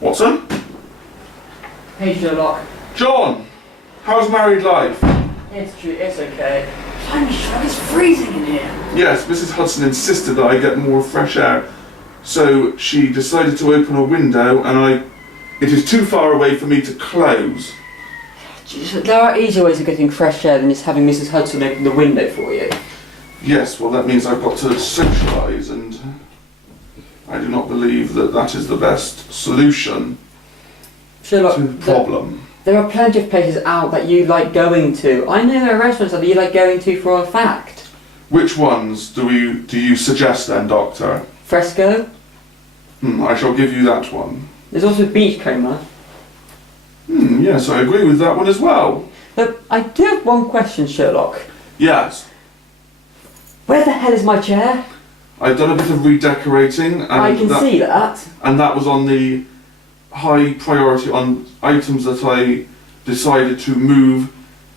Watson? Hey Sherlock. John! How's married life? It's true, it's okay. Blimey, Sherlock, it's freezing in here. Yes, Mrs. Hudson insisted that I get more fresh air, so she decided to open a window, and it is too far away for me to close. Jeez, there are easier ways of getting fresh air than just having Mrs. Hudson open the window for you. Yes, well that means I've got to socialise, and I do not believe that that is the best solution Sherlock, to the problem. There are plenty of places out that you like going to. I know there are restaurants that you like going to for a fact. Which ones do you suggest then, Doctor? Fresco. I shall give you that one. There's also Beachcomber. Yes, I agree with that one as well. But I do have one question, Sherlock. Yes. Where the hell is my chair? I've done a bit of redecorating, and I can see that. And that was on the high priority on items that I decided to move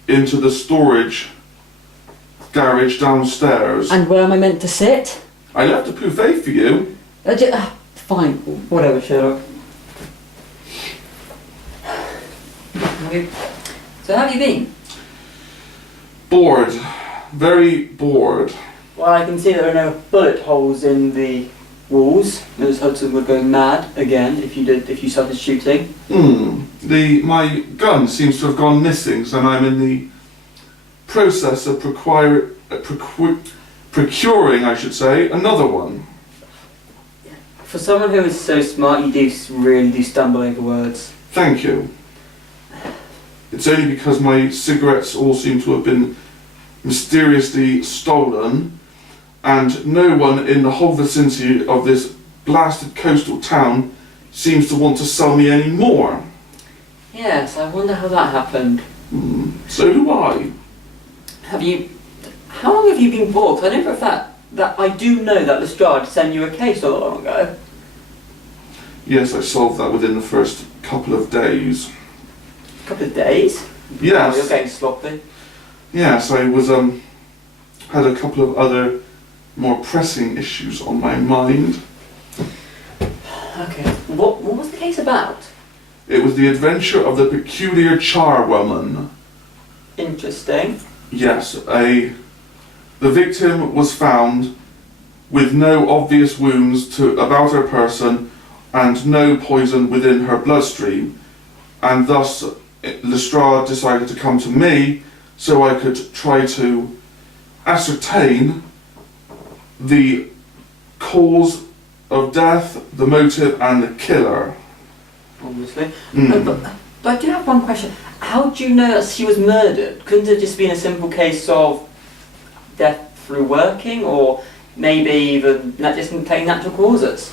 into the storage garage downstairs. And where am I meant to sit? I left a buffet for you. Fine, whatever, Sherlock. So how have you been? Bored. Very bored. Well, I can see there are no bullet holes in the walls. Mrs. Hudson would go mad again if you started shooting. My gun seems to have gone missing, so I'm in the process of procuring, I should say, another one. For someone who is so smart, you really do stumble over words. Thank you. It's only because my cigarettes all seem to have been mysteriously stolen, and no one in the whole vicinity of this blasted coastal town seems to want to sell me any more. Yes, I wonder how that happened. So do I. How long have you been bored? I know for a fact that I do know that Lestrade sent you a case not long ago. Yes, I solved that within the first couple of days. Couple of days? Yes. Oh, you're getting sloppy. Yes, I was had a couple of other more pressing issues on my mind. Okay. What was the case about? It was the adventure of the peculiar Charwoman. Interesting. Yes, the victim was found with no obvious wounds about her person and no poison within her bloodstream, and thus Lestrade decided to come to me so I could try to ascertain the cause of death, the motive, and the killer. Obviously. But I do have one question. How do you know that she was murdered? Couldn't it just been a simple case of death through working, or maybe even not just plain natural causes?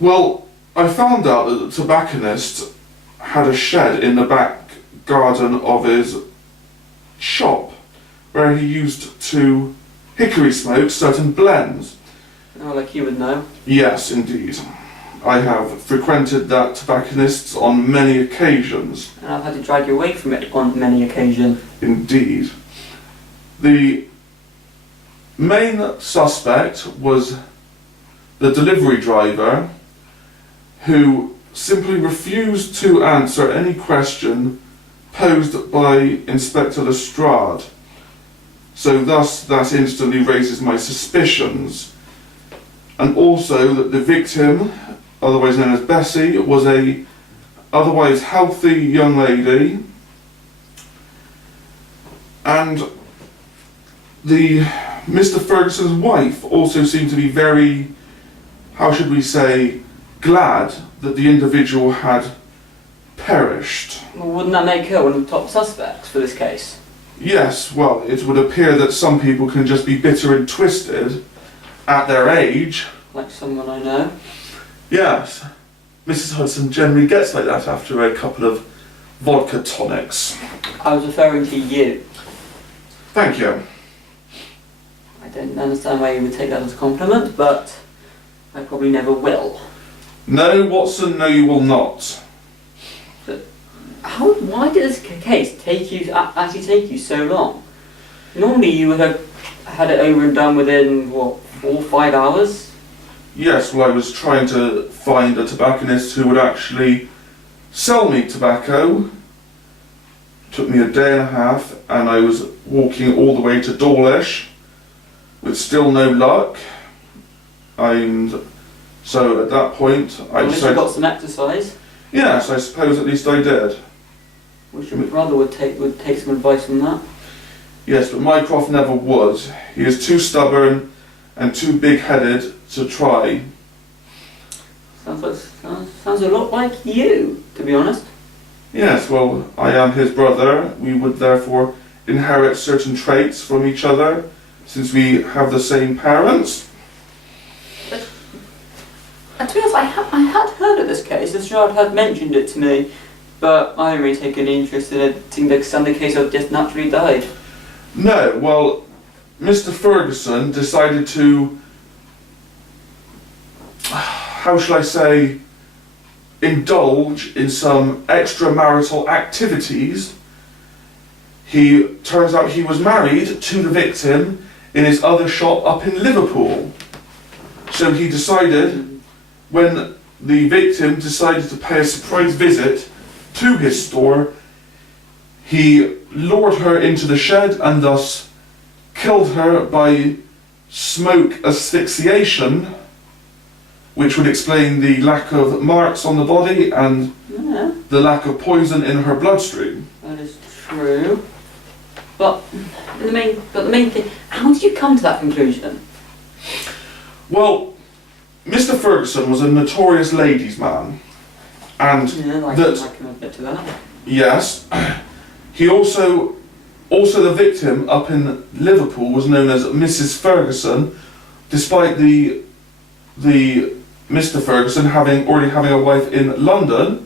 Well, I found out that the tobacconist had a shed in the back garden of his shop where he used to hickory smoke certain blends. Oh, like you would know. Yes, indeed. I have frequented that tobacconist's on many occasions. And I've had to drag you away from it on many occasions. Indeed. The main suspect was the delivery driver, who simply refused to answer any question posed by Inspector Lestrade. So thus that instantly raises my suspicions. And also that the victim, otherwise known as Bessie, was a otherwise healthy young lady, and the Mr. Ferguson's wife also seemed to be very, how should we say, glad that the individual had perished. Well, wouldn't that make her one of the top suspects for this case? Yes, well, it would appear that some people can just be bitter and twisted at their age. Like someone I know? Yes. Mrs. Hudson generally gets like that after a couple of vodka tonics. I was referring to you. Thank you. I don't understand why you would take that as a compliment, but I probably never will. No, Watson, no you will not. But why did this case actually take you so long? Normally you would have had it over and done within, what, 4 or 5 hours? Yes, well, I was trying to find a tobacconist who would actually sell me tobacco. Took me a day and a half, and I was walking all the way to Dawlish with still no luck. And so at that point, I At least you decided. got some exercise. Yes, I suppose at least I did. Wish your brother would take some advice on that. Yes, but Mycroft never would. He is too stubborn and too big-headed to try. Sounds a lot like you, to be honest. Yes, well, I am his brother. We would therefore inherit certain traits from each other, since we have the same parents. To be honest, I had heard of this case. The Sherlock had mentioned it to me, but I didn't really take any interest in it. It seemed like some of the case of just naturally died. No, well, Mr. Ferguson decided to, how shall I say, indulge in some extramarital activities. Turns out he was married to the victim in his other shop up in Liverpool. So he decided, when the victim decided to pay a surprise visit to his store, he lured her into the shed and thus killed her by smoke asphyxiation, which would explain the lack of marks on the body and the lack of poison in her bloodstream. That is true. But the main thing, how did you come to that conclusion? Well, Mr. Ferguson was a notorious ladies' man, and I can admit to that. yes, he also the victim up in Liverpool was known as Mrs. Ferguson, despite the Mr. Ferguson already having a wife in London.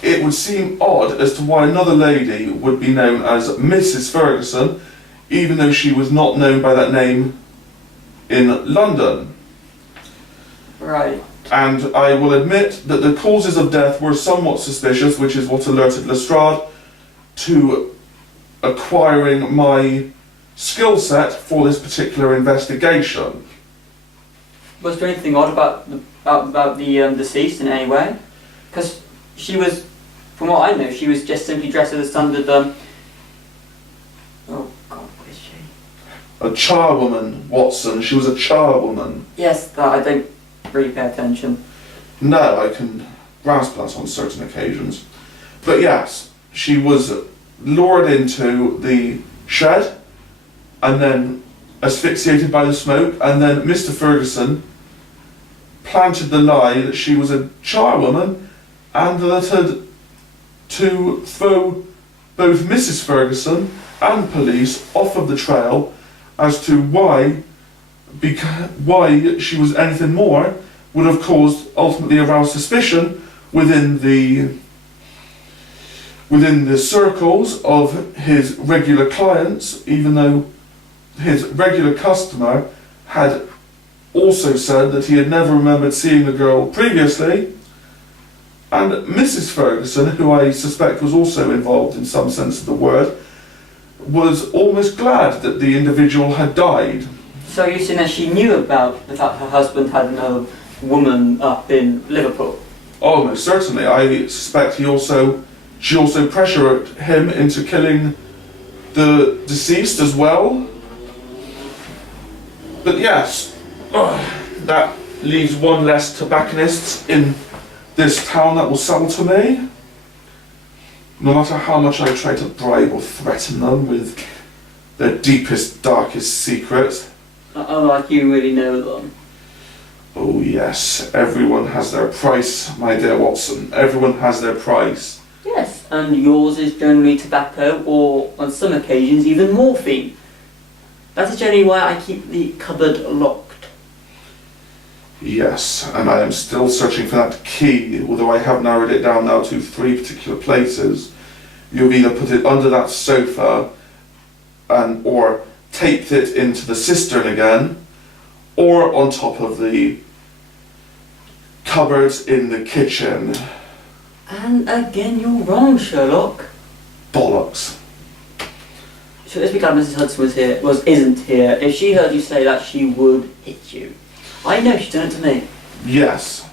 It would seem odd as to why another lady would be known as Mrs. Ferguson, even though she was not known by that name in London. Right. And I will admit that the causes of death were somewhat suspicious, which is what alerted Lestrade to acquiring my skill set for this particular investigation. Was there anything odd about the deceased in any way? Because she was, from what I know, she was just simply dressed as a standard. Oh God, what is she? A charwoman, Watson. She was a charwoman. Yes, that I don't really pay attention. No, I can grasp that on certain occasions. But yes, she was lured into the shed and then asphyxiated by the smoke, and then Mr. Ferguson planted the lie that she was a charwoman and that had to throw both Mrs. Ferguson and police off of the trail as to why she was anything more would have caused, ultimately aroused suspicion within the circles of his regular clients, even though his regular customer had also said that he had never remembered seeing the girl previously. And Mrs. Ferguson, who I suspect was also involved in some sense of the word, was almost glad that the individual had died. So you're saying that she knew about the fact her husband had another woman up in Liverpool? Oh, most certainly. I suspect she also pressured him into killing the deceased as well. But yes, that leaves one less tobacconist in this town that will sell to me. No matter how much I try to bribe or threaten them with their deepest, darkest secrets. Like you really know them. Oh yes, everyone has their price, my dear Watson. Everyone has their price. Yes, and yours is generally tobacco, or on some occasions even morphine. That is generally why I keep the cupboard locked. Yes, and I am still searching for that key, although I have narrowed it down now to 3 particular places. You've either put it under that sofa or taped it into the cistern again, or on top of the cupboards in the kitchen. And again, you're wrong, Sherlock. Bollocks. So let's be glad Mrs. Hudson isn't here. If she heard you say that, she would hit you. I know she's done it to me. Yes.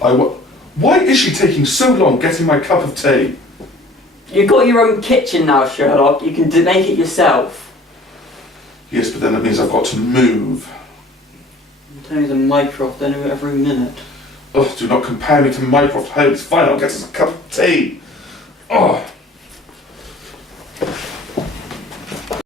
Why is she taking so long getting my cup of tea? You've got your own kitchen now, Sherlock. You can make it yourself. Yes, but then it means I've got to move. I'm telling you, the Mycroft, they know every minute. Oh, do not compare me to Mycroft Holmes. Fine, I'll get us a cup of tea. Oh.